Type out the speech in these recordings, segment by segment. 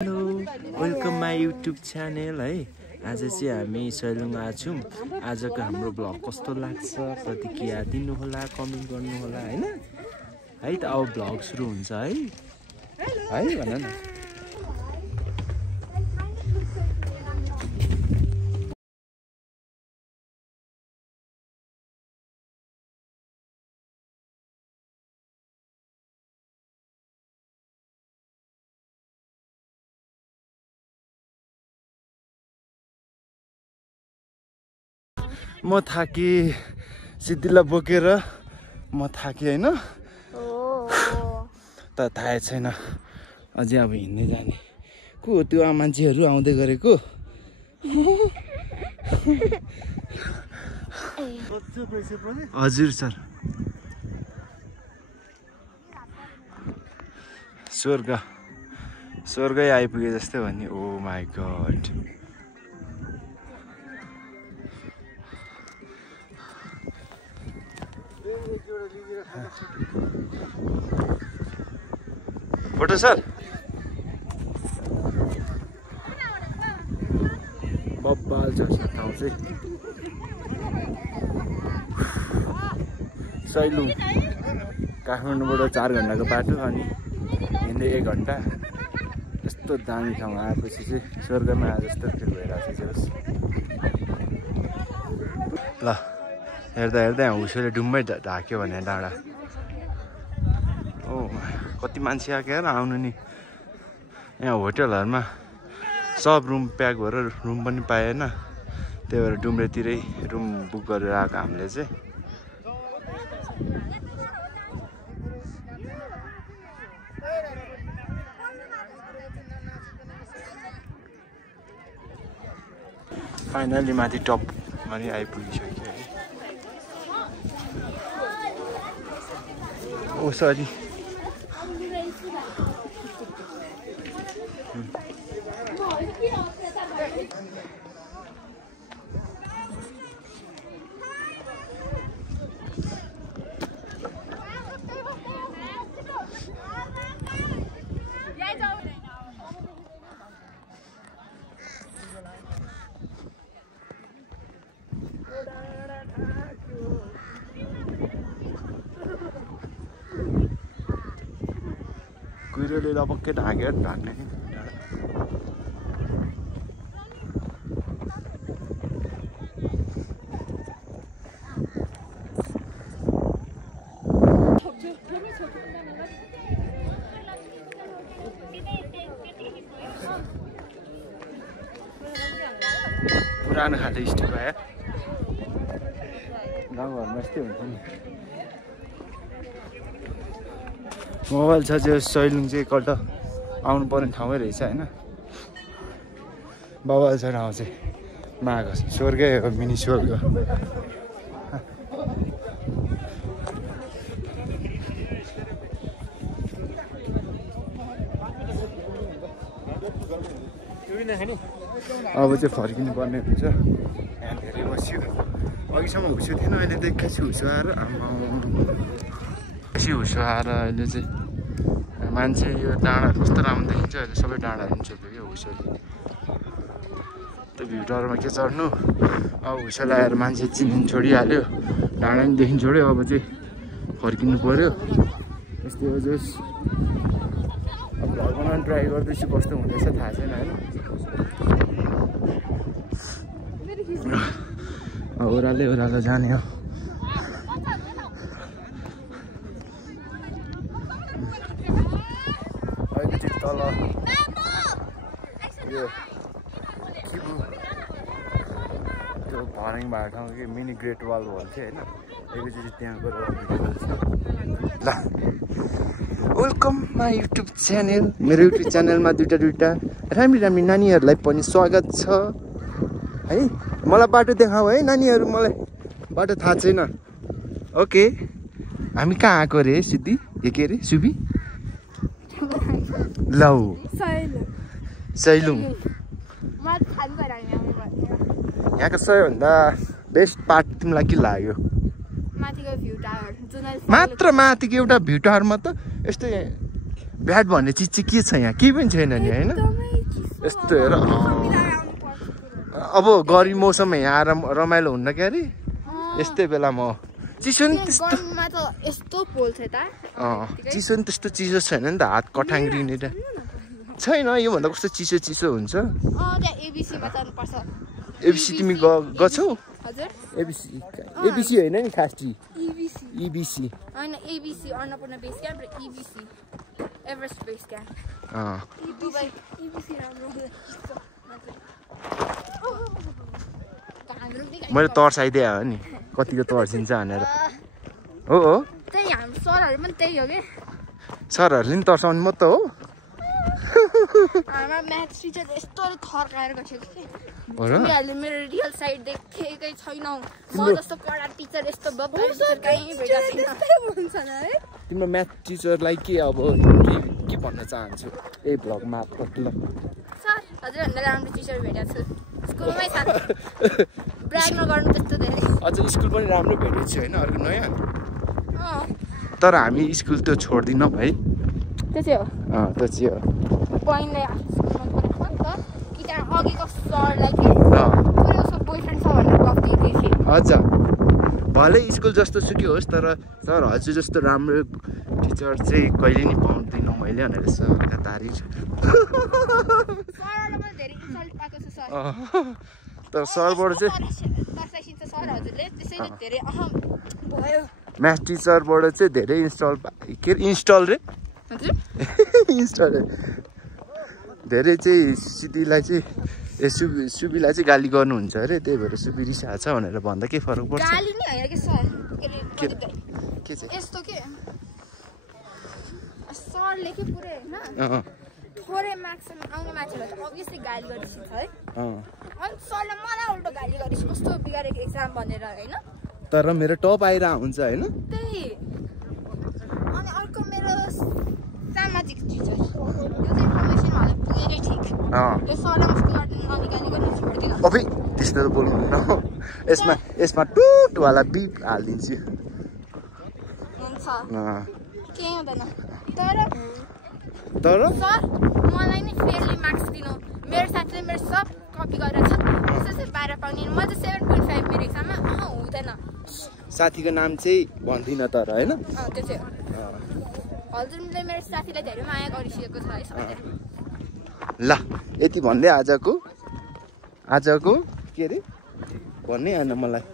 Hello welcome my YouTube channel है। आज चाहिँ हामी सैलुङ आएको छौँ। आजको हाम्रो भ्लग कस्तो लाग्छ प्रतिक्रिया दिनुहोला, कमेन्ट गर्नुहोला हैन है। त अब भ्लग सुरु हुन्छ है भन न। म थाके सिद्धिलाई बोकेर म थाके हैन त थाहै छैन अझै अब हिँड्दै जाने को त्यो मान्छेहरू आउँदै गरेको। हजुर सर स्वर्गै आइपुगे जस्तै भन्ने। ओ माई गॉड फोटो सर बब्बाल छ ठाउँ चाहिँ सैलुङ काठमाडौँबाट 4 घण्टाको बाटो अनि हिँड्दै 1 घण्टा। यस्तो दामी ठाउँ आएपछि चाहिँ स्वर्गमा आए जस्तो फिल भइरहेको छ। ल हेर्दा हेर्दै हुसैले डुम्मै ढाक्यो भने डाँडा। ओ कति मान्छे आएको यार आउनु नि। यहाँ होटलहरूमा सब रुम प्याक भएर रुम पनि पाएन, त्यही भएर डुम्रेतिरै रुम बुक गरेर आएको हामीले चाहिँ। फाइनली माथि टपमा नि आइपुगिसक्यो है। ओ सरी कुहिरोले लपक्कै ढाक्यो ढाक्ने नि। पुरानो खाले स्टिप आयो। गाउँघरमा यस्तै हुन्छ नि। मोबाइल छ जो सैलुङ चाहिँ एकपल्ट आउनु पर्ने ठाउँै रहेछ होइन। मोबाइल छ ठाउँ चाहिँ माघ स्वर्गै हो, मिनी स्वर्ग। अब चाहिँ फर्किनु पर्ने हुन्छ। यहाँ धेरै बस्यो, अघिसम्म हुसो थिएन, अहिले त एकैछिन हुसो आएर हुसो आएर अहिले चाहिँ मान्छे यो डाँडा कस्तो राम्रो देखिन्छ। अहिले सबै डाँडाहरू पनि चोक्यो क्या हुसोले। त्यो भ्यू टावरमा के चढ्नु, अब हुसो लगाएर मान्छे चिनिन छोडिहाल्यो, डाँडा पनि देखिन छोड्यो। अब चाहिँ फर्किनु पऱ्यो। यस्तै हो जस अब भ्लग बनाउन ट्राई गर्दैछु, कस्तो हुँदैछ थाहा छैन होइन। ओह्रालो जाने हो। तल यो त्यो भर्याङ भएको ठाउँ कि मिनी ग्रेट वाल भन्थ्यो होइन। एकैचोटि त्यहाँ गएर ल वेलकम माई युट्युब च्यानल। मेरो युट्युब च्यानलमा दुईटा राम्री नानीहरूलाई पनि स्वागत छ है। मलाई बाटो देखाऊ है नानीहरू, मलाई बाटो थाहा छैन। ओके हामी कहाँ आएको अरे सिद्धि के अरे सुबी लौ सैलुङ। यहाँको सबैभन्दा बेस्ट पार्ट तिमीलाई के लाग्यो? मात्र माथिको एउटा भ्यू टावरमा त यस्तै ब्याड भन्ने चिज चाहिँ के छ? यहाँ केही पनि छैन नि होइन। यस्तो हेर अब गर्मी मौसममा यहाँ आएर रमाइलो हुन्न क्या अरे यस्तै बेलामा चिसो नि त्यस्तो चिसो नि त्यस्तो चिसो छैन नि त हात कठाङ्ग्रिने छैन योभन्दा कस्तो चिसो चिसो हुन्छ एबिसी तिमी गछौ एबिसी होइन नि खास इबिसी होइन एबिसी अन्नपूर्ण बेस क्याम्प र इबिसी एभरेस्ट बेस क्याम्प मैले तर्साइदिए हो नि कतिको तर्सिन्छ भनेर हो त्यही हाम्रो सरहरू पनि त्यही हो कि सरहरूले नि तर्साउने मात्र हो हाम्रो म्याथ टिचर यस्तो थर्काएर गइसक्यो कि तिमीहरूले मेरो रियल साइड देखेकै छैनौ म जस्तो कडा टिचर यस्तो तिम्रो म्याथ टिचरलाई के अब के भन्न चाहन्छु यही भ्लग मार्फत ल सर हजुरभन्दा राम्रो टिचर भेटेको छु स्कुलमै छ ब्राग नगर्नु त्यस्तो धेरै अझ स्कुल पनि राम्रो भेटेको छु होइन अर्को नयाँ तर हामी स्कुल त्यो छोड्दिनौँ है त्यो चाहिँ हो त्यो चाहिँ हो बहिनीलाई कि त्यहाँ अघिको सरलाई कि उसको बोयफ्रेन्ड छ भनेर गफ दिएको थिएँ हजुर भले स्कुल जस्तो सुकै होस् तर सर हजुर जस्तो राम्रो टिचर चाहिँ कहिले नि पाउँदिनँ मैले भनेर सरका तारिफ तर सरबाट चाहिँ म्याथ टिचरबाट चाहिँ धेरै इन्स्टल के अरे इन्स्टल रे इन्स्टल धेरै चाहिँ सिटीलाई चाहिँ सुबीलाई चाहिँ गाली गर्नुहुन्छ अरे त्यही भएर सुबी रिसाएको छ भनेर भन्दा के फरक पर्छ गाली नि हैन के सर के चाहिँ यस्तो के सरले के पुरै हैन थोरै मार्क्स आउने मान्छेलाई त अभियसली गाली गरिसिन्छ है अनि सरले मलाई उल्टो गाली गरिस कस्तो बिगारेको एक्जाम भनेर हैन तर मेरो टप आइरा हुन्छ हैन त्यही अनि अर्को मेरो सामाजिक टिचर यो चाहिँ इन्फर्मेसन वाला पुगेकै ठीक त्यो सरलाई स्कुलबाट ननिकाल्ने गर्न छोड्दिन अबे त्यस्तो बोल्नु न यसमा टुट वाला बिप हाल्दिन्छु हुन्छ के हुँदैन तर सर मलाई नि फेयरली मार्क्स दिनु मेरो साथीले मेरो सब कपी गरेर छ त्यसै 12 पाउने म चाहिँ 7.5 मेरो एक्जाममा हुँदैन साथीको नाम चाहिँ भन्दिन तर हैन त्यो चाहिँ हजुरले मेरो साथीलाई धेरै माया गरिसकेको छ है ल यति भन्दै आजको के अरे भन्नै आएन मलाई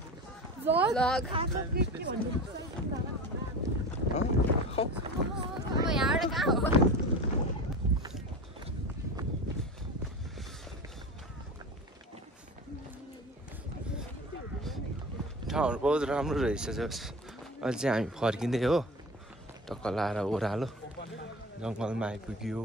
ठाउँहरू बहुत राम्रो रहेछ जस अझै चाहिँ हामी फर्किँदै हो टक्क लाएर ओह्रालो जङ्गलमा आइपुग्यो